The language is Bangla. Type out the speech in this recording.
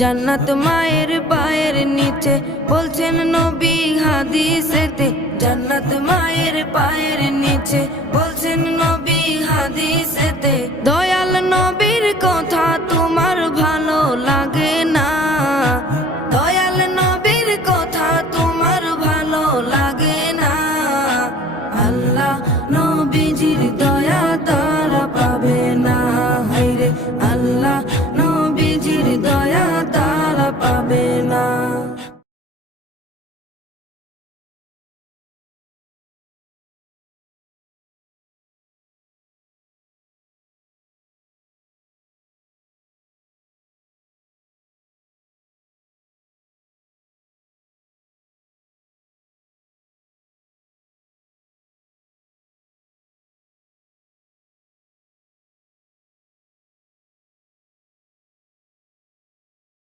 জান্নাত মায়ের পায়ের নিচে বলছেন নবী হাদিসেতে। জান্নাত মায়ের পায়ের নিচে বলছেন নবী হাদিসেতে। দয়াল নবীর কথা তোমার